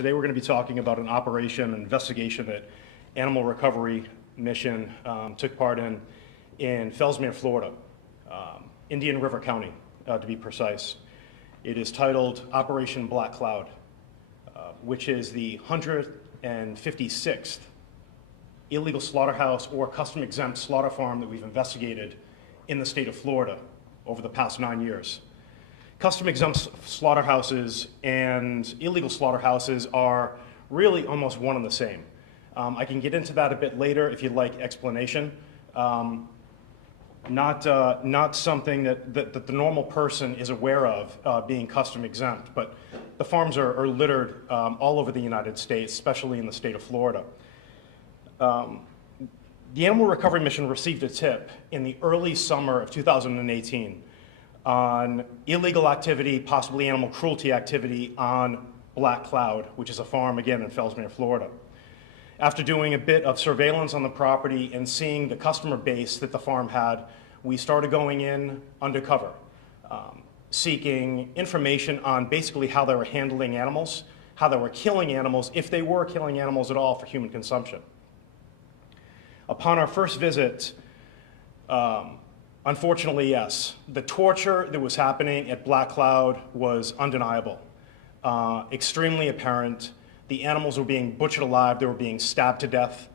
Today we're going to be talking about an investigation that Animal Recovery Mission took part in Fellsmere, Florida, Indian River County, to be precise. It is titled Operation Black Cloud, which is the 156th illegal slaughterhouse or custom-exempt slaughter farm that we've investigated in the state of Florida over the past 9 years. Custom-exempt slaughterhouses and illegal slaughterhouses are really almost one and the same. I can get into that a bit later if you'd like explanation. Not something that the normal person is aware of being custom-exempt, but the farms are littered all over the United States, especially in the state of Florida. The Animal Recovery Mission received a tip in the early summer of 2018 on illegal activity, possibly animal cruelty activity on Black Cloud, which is a farm, again, in Fellsmere, Florida. After doing a bit of surveillance on the property and seeing the customer base that the farm had, we started going in undercover, seeking information on basically how they were handling animals, how they were killing animals, if they were killing animals at all for human consumption. Upon our first visit, unfortunately, yes, the torture that was happening at Black Cloud was undeniable, extremely apparent. The animals were being butchered alive, they were being stabbed to death,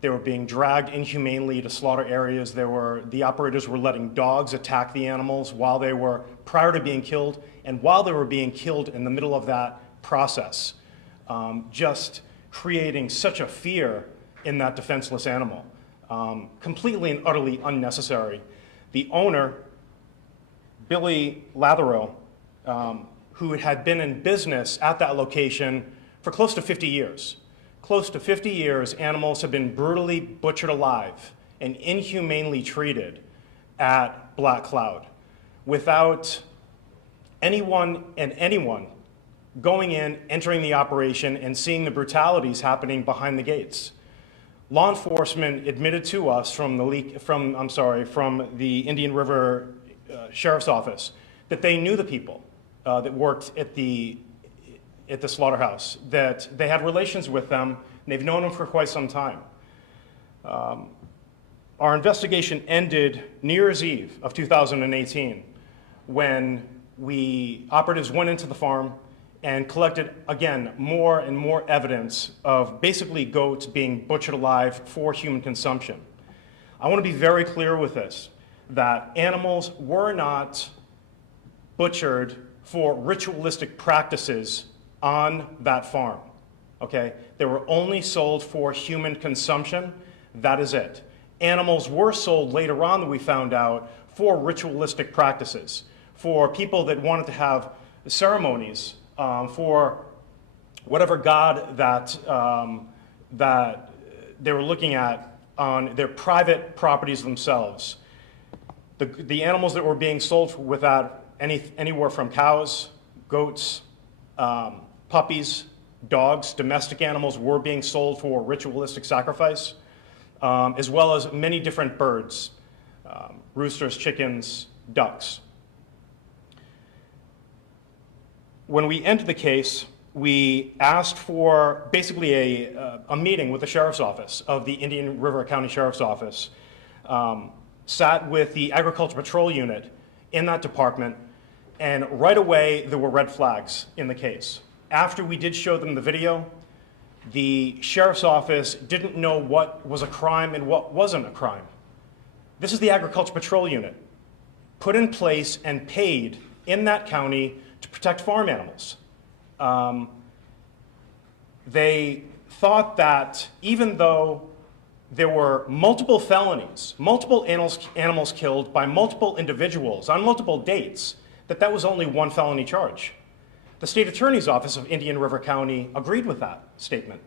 they were being dragged inhumanely to slaughter areas. The operators were letting dogs attack the animals prior to being killed, and while they were being killed in the middle of that process, just creating such a fear in that defenseless animal, completely and utterly unnecessary. The owner, Billy Latherow, who had been in business at that location for close to 50 years. Close to 50 years, animals have been brutally butchered alive and inhumanely treated at Black Cloud without anyone going in, entering the operation, and seeing the brutalities happening behind the gates. Law enforcement admitted to us from the Indian River Sheriff's Office that they knew the people that worked at the slaughterhouse, that they had relations with them, and they've known them for quite some time. Our investigation ended New Year's Eve of 2018 when operatives went into the farm and collected, again, more and more evidence of basically goats being butchered alive for human consumption. I want to be very clear with this, that animals were not butchered for ritualistic practices on that farm, okay? They were only sold for human consumption. That is it. Animals were sold later on, that we found out, for ritualistic practices, for people that wanted to have ceremonies for whatever god that they were looking at on their private properties themselves. The animals that were being sold without anywhere from cows, goats, puppies, dogs, domestic animals were being sold for ritualistic sacrifice, as well as many different birds, roosters, chickens, ducks. When we entered the case, we asked for basically a meeting with the Sheriff's Office of the Indian River County Sheriff's Office, sat with the Agriculture Patrol Unit in that department, and right away there were red flags in the case. After we did show them the video, the Sheriff's Office didn't know what was a crime and what wasn't a crime. This is the Agriculture Patrol Unit, put in place and paid in that county to protect farm animals. They thought that even though there were multiple felonies, multiple animals killed by multiple individuals on multiple dates, that was only one felony charge. The State Attorney's Office of Indian River County agreed with that statement.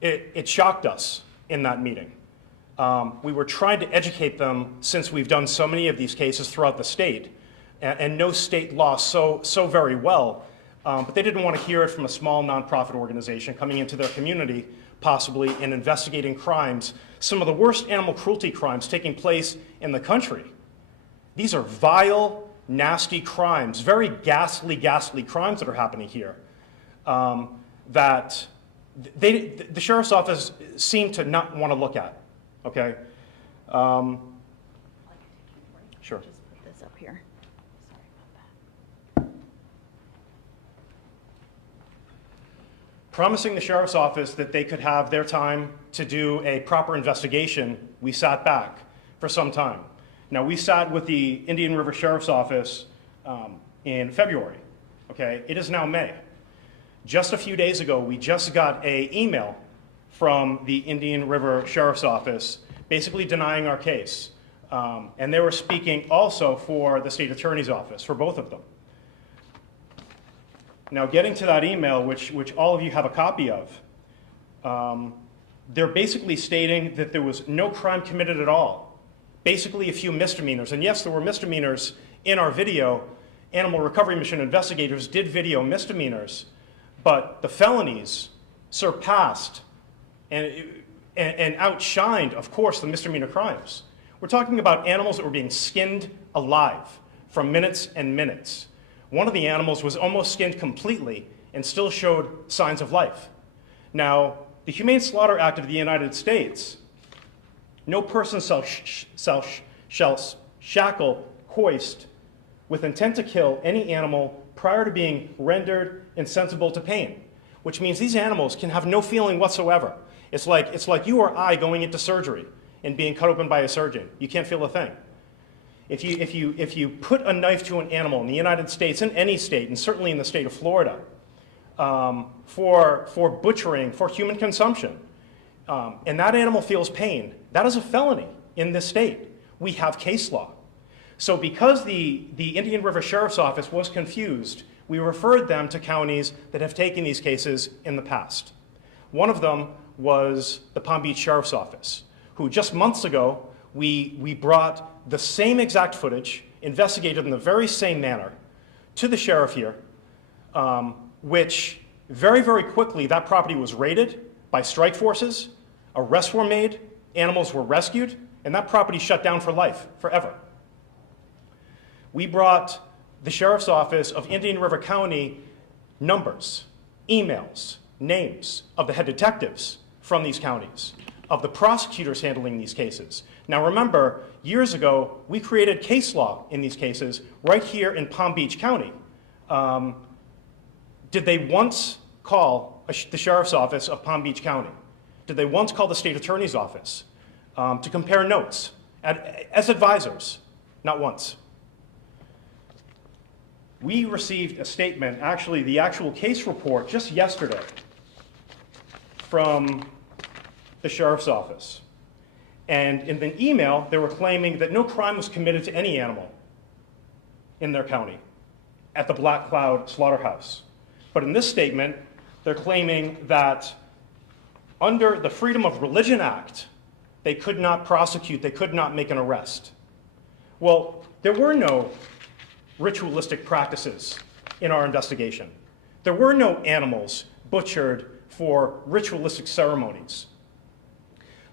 It shocked us in that meeting. We were trying to educate them, since we've done so many of these cases throughout the state, and know state law so very well, but they didn't want to hear it from a small nonprofit organization coming into their community, possibly, and investigating crimes, some of the worst animal cruelty crimes taking place in the country. These are vile, nasty crimes, very ghastly crimes that are happening here. that the sheriff's office seemed to not want to look at, okay? Sure. Just put this up here. Sorry about that. Promising the sheriff's office that they could have their time to do a proper investigation, we sat back for some time. Now, we sat with the Indian River Sheriff's Office in February, okay? It is now May. Just a few days ago, we just got an email from the Indian River Sheriff's Office basically denying our case. And they were speaking also for the state attorney's office, for both of them. Now, getting to that email, which all of you have a copy of, they're basically stating that there was no crime committed at all, basically a few misdemeanors. And yes, there were misdemeanors in our video. Animal Recovery Mission investigators did video misdemeanors, but the felonies surpassed and outshined, of course, the misdemeanor crimes. We're talking about animals that were being skinned alive for minutes and minutes. One of the animals was almost skinned completely and still showed signs of life. Now, the Humane Slaughter Act of the United States, no person shall shackle, hoist, with intent to kill any animal prior to being rendered insensible to pain, which means these animals can have no feeling whatsoever. It's like you or I going into surgery and being cut open by a surgeon. You can't feel a thing. If you put a knife to an animal in the United States, in any state, and certainly in the state of Florida, for butchering, for human consumption, and that animal feels pain, that is a felony in this state. We have case law. So because the Indian River Sheriff's Office was confused, we referred them to counties that have taken these cases in the past. One of them was the Palm Beach Sheriff's Office, who just months ago, we brought the same exact footage, investigated in the very same manner, to the sheriff here, which very, very quickly, that property was raided by strike forces, arrests were made, animals were rescued, and that property shut down for life, forever. We brought the Sheriff's Office of Indian River County numbers, emails, names of the head detectives from these counties, of the prosecutors handling these cases. Now remember, years ago, we created case law in these cases right here in Palm Beach County. Did they once call the Sheriff's Office of Palm Beach County? Did they once call the State Attorney's Office to compare notes as advisors? Not once. We received a statement, actually the actual case report, just yesterday from the Sheriff's Office. And in the email, they were claiming that no crime was committed to any animal in their county at the Black Cloud Slaughterhouse. But in this statement, they're claiming that under the Freedom of Religion Act, they could not prosecute, they could not make an arrest. Well, there were no ritualistic practices in our investigation. There were no animals butchered for ritualistic ceremonies.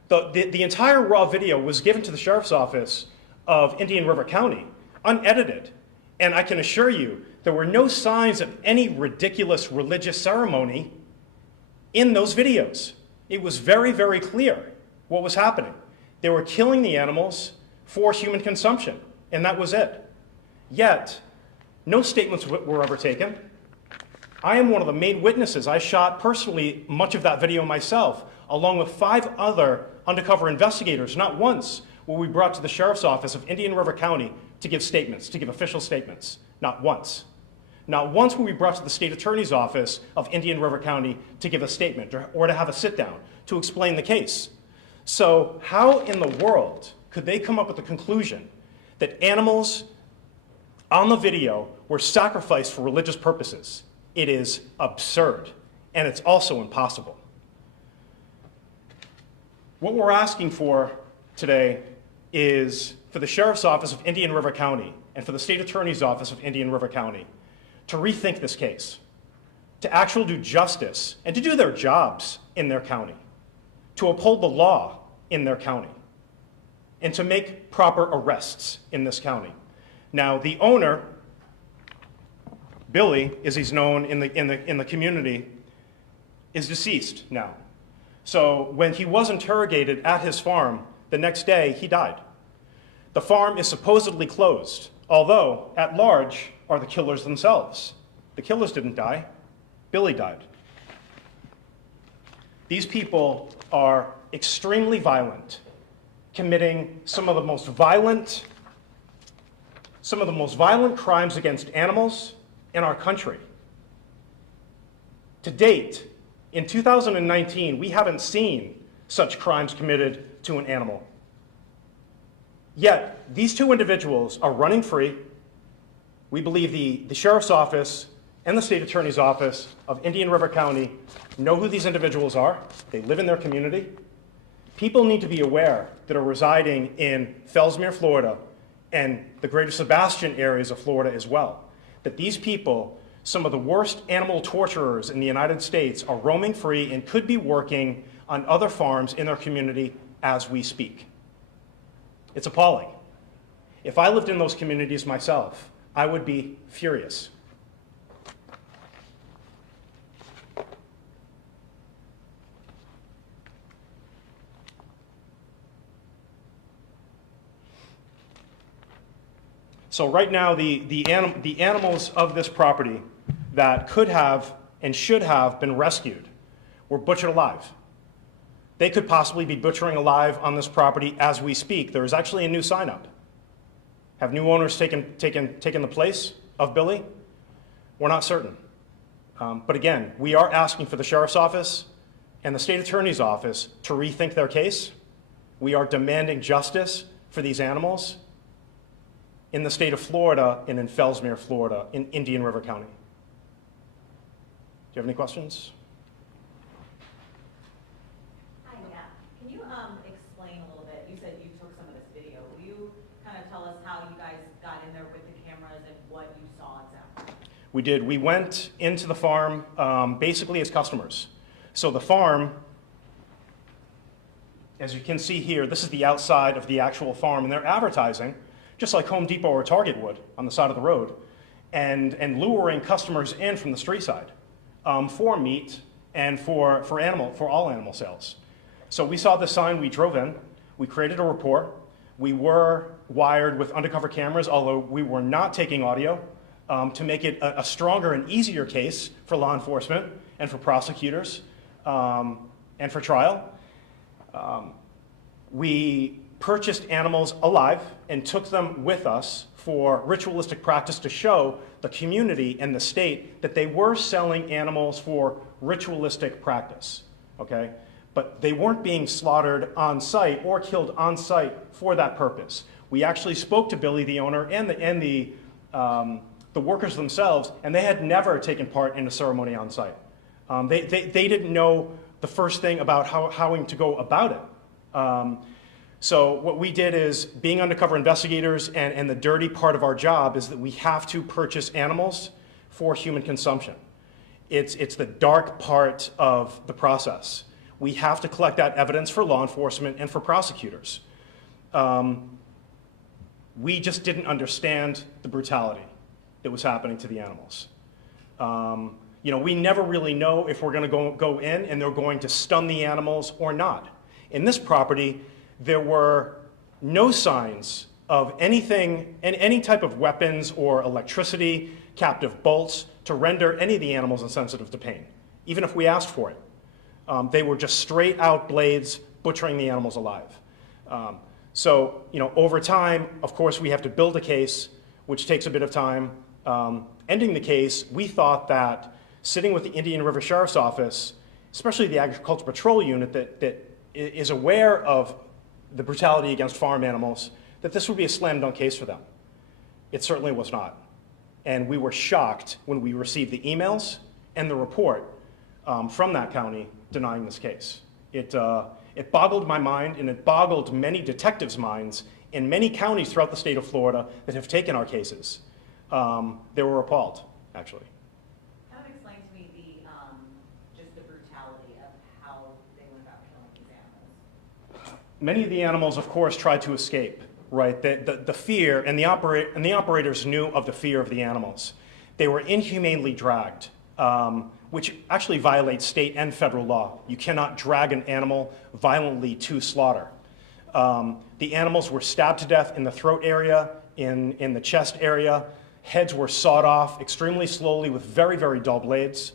The entire raw video was given to the Sheriff's Office of Indian River County, unedited. And I can assure you, there were no signs of any ridiculous religious ceremony in those videos. It was very, very clear what was happening. They were killing the animals for human consumption, and that was it. Yet, no statements were ever taken. I am one of the main witnesses. I shot personally much of that video myself, along with 5 other undercover investigators. Not once were we brought to the Sheriff's Office of Indian River County to give statements, to give official statements. Not once. Not once were we brought to the State Attorney's Office of Indian River County to give a statement or to have a sit-down to explain the case. So how in the world could they come up with the conclusion that animals on the video were sacrificed for religious purposes? It is absurd, and it's also impossible. What we're asking for today is for the Sheriff's Office of Indian River County and for the State Attorney's Office of Indian River County to rethink this case, to actually do justice and to do their jobs in their county, to uphold the law in their county, and to make proper arrests in this county. Now, the owner, Billy, as he's known in the community, is deceased now. So when he was interrogated at his farm the next day, he died. The farm is supposedly closed, although at large are the killers themselves. The killers didn't die. Billy died. These people are extremely violent, committing some of the most violent crimes against animals in our country. To date, in 2019, we haven't seen such crimes committed to an animal. Yet, these two individuals are running free. We believe the Sheriff's Office and the State Attorney's Office of Indian River County know who these individuals are. They live in their community. People need to be aware that are residing in Fellsmere, Florida, and the greater Sebastian areas of Florida as well, that these people, some of the worst animal torturers in the United States, are roaming free and could be working on other farms in their community as we speak. It's appalling. If I lived in those communities myself, I would be furious. So right now, the animals of this property that could have and should have been rescued were butchered alive. They could possibly be butchering alive on this property as we speak. There is actually a new sign up. Have new owners taken the place of Billy? We're not certain. But again, we are asking for the Sheriff's Office and the State Attorney's Office to rethink their case. We are demanding justice for these animals in the state of Florida and in Fellsmere, Florida, in Indian River County. Do you have any questions? Hi, yeah. Can you explain a little bit? You said you took some of this video. Will you kind of tell us how you guys got in there with the cameras and what you saw exactly? We did. We went into the farm basically as customers. So the farm, as you can see here, this is the outside of the actual farm, and they're advertising, just like Home Depot or Target would on the side of the road, and luring customers in from the street side for meat and for all animal sales. So we saw this sign, we drove in, we created a report. We were wired with undercover cameras, although we were not taking audio, to make it a stronger and easier case for law enforcement and for prosecutors and for trial. We purchased animals alive and took them with us for ritualistic practice to show the community and the state that they were selling animals for ritualistic practice, okay? But they weren't being slaughtered on site or killed on site for that purpose. We actually spoke to Billy, the owner, and the workers themselves, and they had never taken part in a ceremony on site. They didn't know the first thing about how to go about it. So what we did is, being undercover investigators, and the dirty part of our job is that we have to purchase animals for human consumption. It's the dark part of the process. We have to collect that evidence for law enforcement and for prosecutors. We just didn't understand the brutality that was happening to the animals. You know, we never really know if we're going to go in and they're going to stun the animals or not. In this property, there were no signs of anything, any type of weapons or electricity, captive bolts, to render any of the animals insensitive to pain, even if we asked for it. They were just straight out blades butchering the animals alive. So, you know, over time, of course, we have to build a case, which takes a bit of time. Ending the case, we thought that sitting with the Indian River Sheriff's Office, especially the Agriculture Patrol Unit that is aware of the brutality against farm animals, that this would be a slam dunk case for them. It certainly was not. And we were shocked when we received the emails and the report from that county denying this case. It boggled my mind, and it boggled many detectives' minds in many counties throughout the state of Florida that have taken our cases. They were appalled, actually. Kind of explain to me just the brutality of how they went about killing these animals. Many of the animals, of course, tried to escape, right? The fear, and the operators knew of the fear of the animals. They were inhumanely dragged. which actually violates state and federal law. You cannot drag an animal violently to slaughter. The animals were stabbed to death in the throat area, in the chest area. Heads were sawed off extremely slowly with very, very dull blades.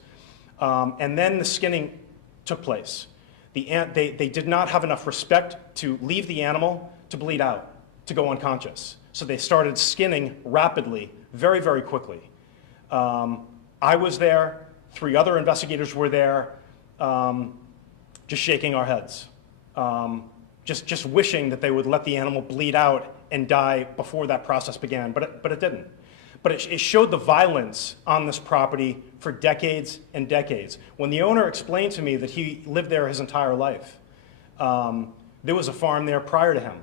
And then the skinning took place. They did not have enough respect to leave the animal to bleed out, to go unconscious. So they started skinning rapidly, very, very quickly. I was there, 3 other investigators were there, just shaking our heads. Just wishing that they would let the animal bleed out and die before that process began, but it didn't. But it showed the violence on this property for decades and decades. When the owner explained to me that he lived there his entire life, there was a farm there prior to him.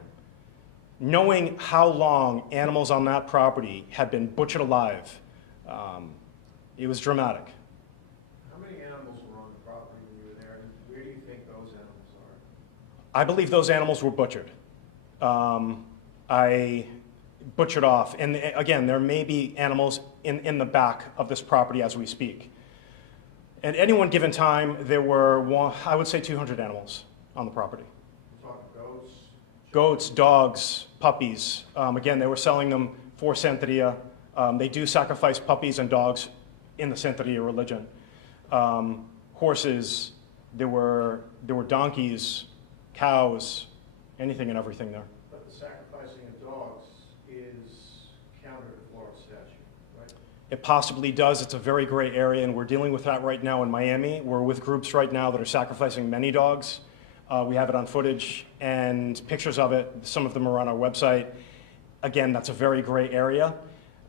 Knowing how long animals on that property had been butchered alive, it was dramatic. How many animals were on the property when you were there, and where do you think those animals are? I believe those animals were butchered. I butchered off, and again, there may be animals in the back of this property as we speak. At any one given time, there were, I would say, 200 animals on the property. We're talking goats? Goats, dogs, puppies. Again, they were selling them for Santeria. They do sacrifice puppies and dogs in the Santeria religion. Horses, there were donkeys, cows, anything and everything there. But the sacrificing of dogs is counter to Florida statute, right? It possibly does. It's a very gray area, and we're dealing with that right now in Miami. We're with groups right now that are sacrificing many dogs. We have it on footage and pictures of it. Some of them are on our website. Again, that's a very gray area.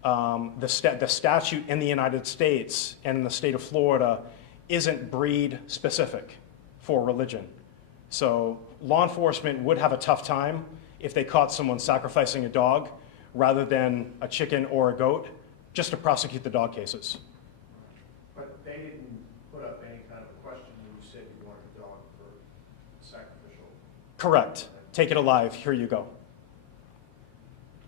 The statute in the United States and in the state of Florida isn't breed specific for religion. So law enforcement would have a tough time if they caught someone sacrificing a dog rather than a chicken or a goat, just to prosecute the dog cases. But they didn't put up any kind of a question when you said you wanted a dog for sacrificial? Correct. Take it alive. Here you go.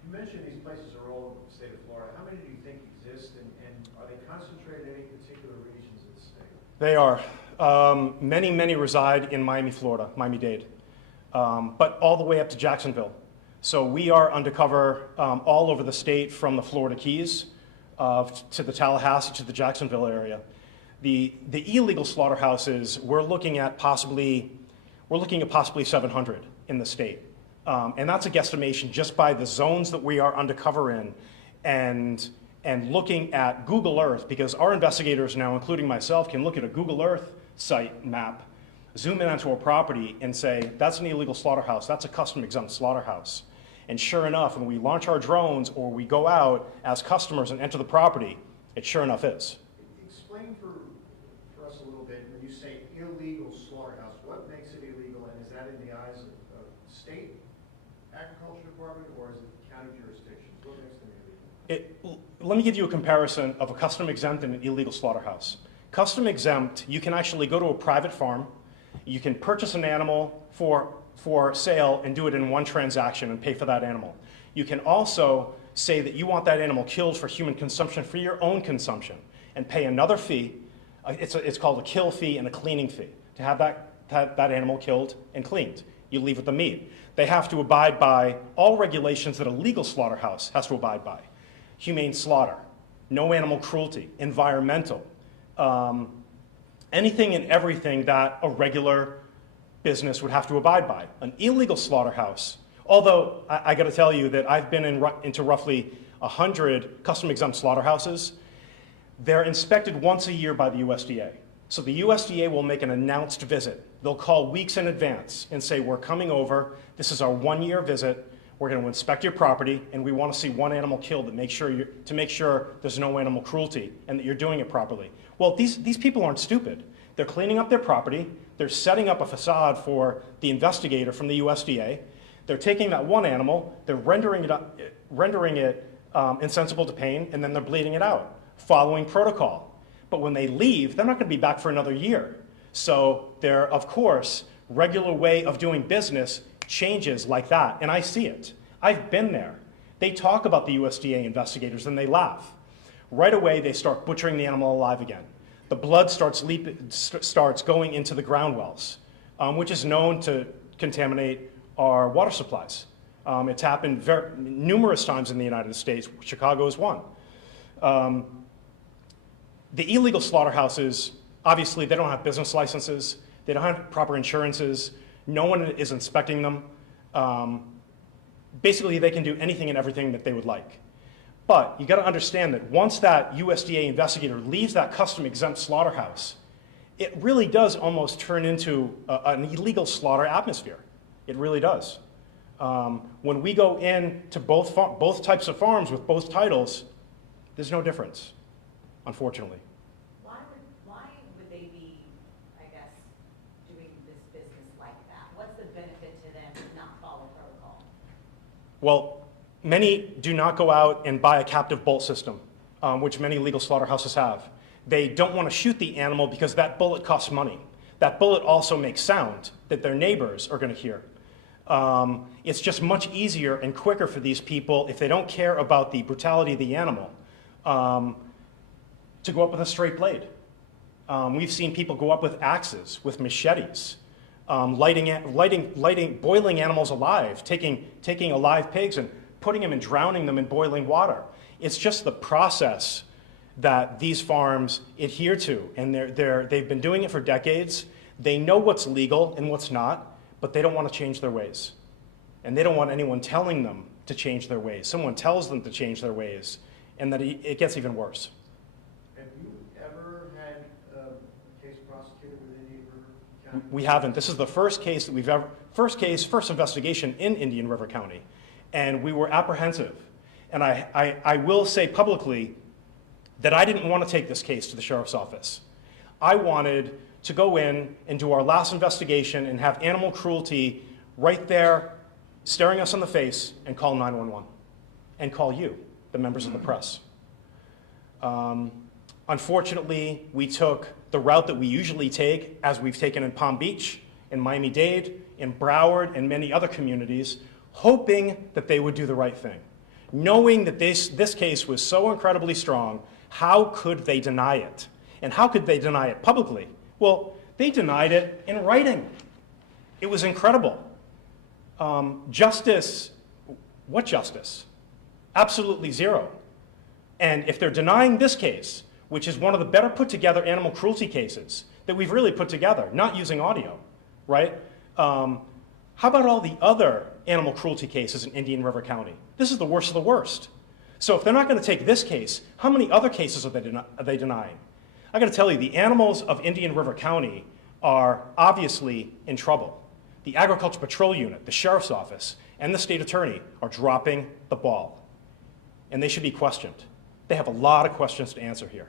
You mentioned these places are all over the state of Florida. How many do you think exist, and are they concentrated in any particular regions of the state? They are. Many reside in Miami, Florida, Miami-Dade, but all the way up to Jacksonville. So we are undercover all over the state, from the Florida Keys to the Tallahassee to the Jacksonville area. The illegal slaughterhouses, we're looking at possibly 700 in the state. And that's a guesstimation just by the zones that we are undercover in, and looking at Google Earth, because our investigators now, including myself, can look at a Google Earth site map, zoom in onto a property and say, that's an illegal slaughterhouse, that's a custom exempt slaughterhouse. And sure enough, when we launch our drones or we go out as customers and enter the property, it sure enough is. Explain for us a little bit, when you say illegal slaughterhouse, what makes it illegal, and is that in the eyes of state agriculture department, or is it county jurisdictions? What makes them illegal? Let me give you a comparison of a custom exempt and an illegal slaughterhouse. Custom exempt, you can actually go to a private farm, you can purchase an animal for sale and do it in one transaction and pay for that animal. You can also say that you want that animal killed for human consumption, for your own consumption, and pay another fee. It's called a kill fee and a cleaning fee to have that animal killed and cleaned. You leave with the meat. They have to abide by all regulations that a legal slaughterhouse has to abide by. Humane slaughter, no animal cruelty, environmental, anything and everything that a regular business would have to abide by. An illegal slaughterhouse, although I got to tell you that I've been into roughly 100 custom exempt slaughterhouses, they're inspected once a year by the USDA. So the USDA will make an announced visit. They'll call weeks in advance and say, we're coming over, this is our 1-year visit, we're going to inspect your property, and we want to see one animal killed to make sure there's no animal cruelty and that you're doing it properly. Well, these people aren't stupid. They're cleaning up their property, they're setting up a facade for the investigator from the USDA, they're taking that one animal, they're rendering it insensible to pain, and then they're bleeding it out, following protocol. But when they leave, they're not going to be back for another year. So their, of course, regular way of doing business changes like that, and I see it. I've been there. They talk about the USDA investigators and they laugh. Right away, they start butchering the animal alive again. the blood starts going into the ground wells, which is known to contaminate our water supplies. It's happened numerous times in the United States. Chicago is one. The illegal slaughterhouses, obviously, they don't have business licenses. They don't have proper insurances. No one is inspecting them. Basically, they can do anything and everything that they would like. But you got to understand that once that USDA investigator leaves that custom-exempt slaughterhouse, it really does almost turn into an illegal slaughter atmosphere. It really does. When we go in to both types of farms with both titles, there's no difference, unfortunately. Why would they be, I guess, doing this business like that? What's the benefit to them to not follow protocol? Well, many do not go out and buy a captive bolt system, which many legal slaughterhouses have. They don't want to shoot the animal because that bullet costs money. That bullet also makes sound that their neighbors are going to hear. It's just much easier and quicker for these people, if they don't care about the brutality of the animal, to go up with a straight blade. We've seen people go up with axes, with machetes, boiling animals alive, taking alive pigs and putting them and drowning them in boiling water. It's just the process that these farms adhere to, and they've been doing it for decades. They know what's legal and what's not, but they don't want to change their ways. And they don't want anyone telling them to change their ways. Someone tells them to change their ways, and that it gets even worse. Have you ever had a case prosecuted with Indian River County? We haven't. This is the first case that we've ever, first investigation in Indian River County. And we were apprehensive. And I will say publicly that I didn't want to take this case to the sheriff's office. I wanted to go in and do our last investigation and have animal cruelty right there staring us in the face and call 911 and call you, the members of the press. Unfortunately, we took the route that we usually take, as we've taken in Palm Beach, in Miami-Dade, in Broward, and many other communities, hoping that they would do the right thing. Knowing that this case was so incredibly strong, how could they deny it? And how could they deny it publicly? Well, they denied it in writing. It was incredible. Justice, what justice? Absolutely zero. And if they're denying this case, which is one of the better put together animal cruelty cases that we've really put together, not using audio, right? How about all the other animal cruelty cases in Indian River County? This is the worst of the worst. So if they're not going to take this case, how many other cases are they denying? I got to tell you, the animals of Indian River County are obviously in trouble. The Agriculture Patrol Unit, the Sheriff's Office, and the State Attorney are dropping the ball. And they should be questioned. They have a lot of questions to answer here.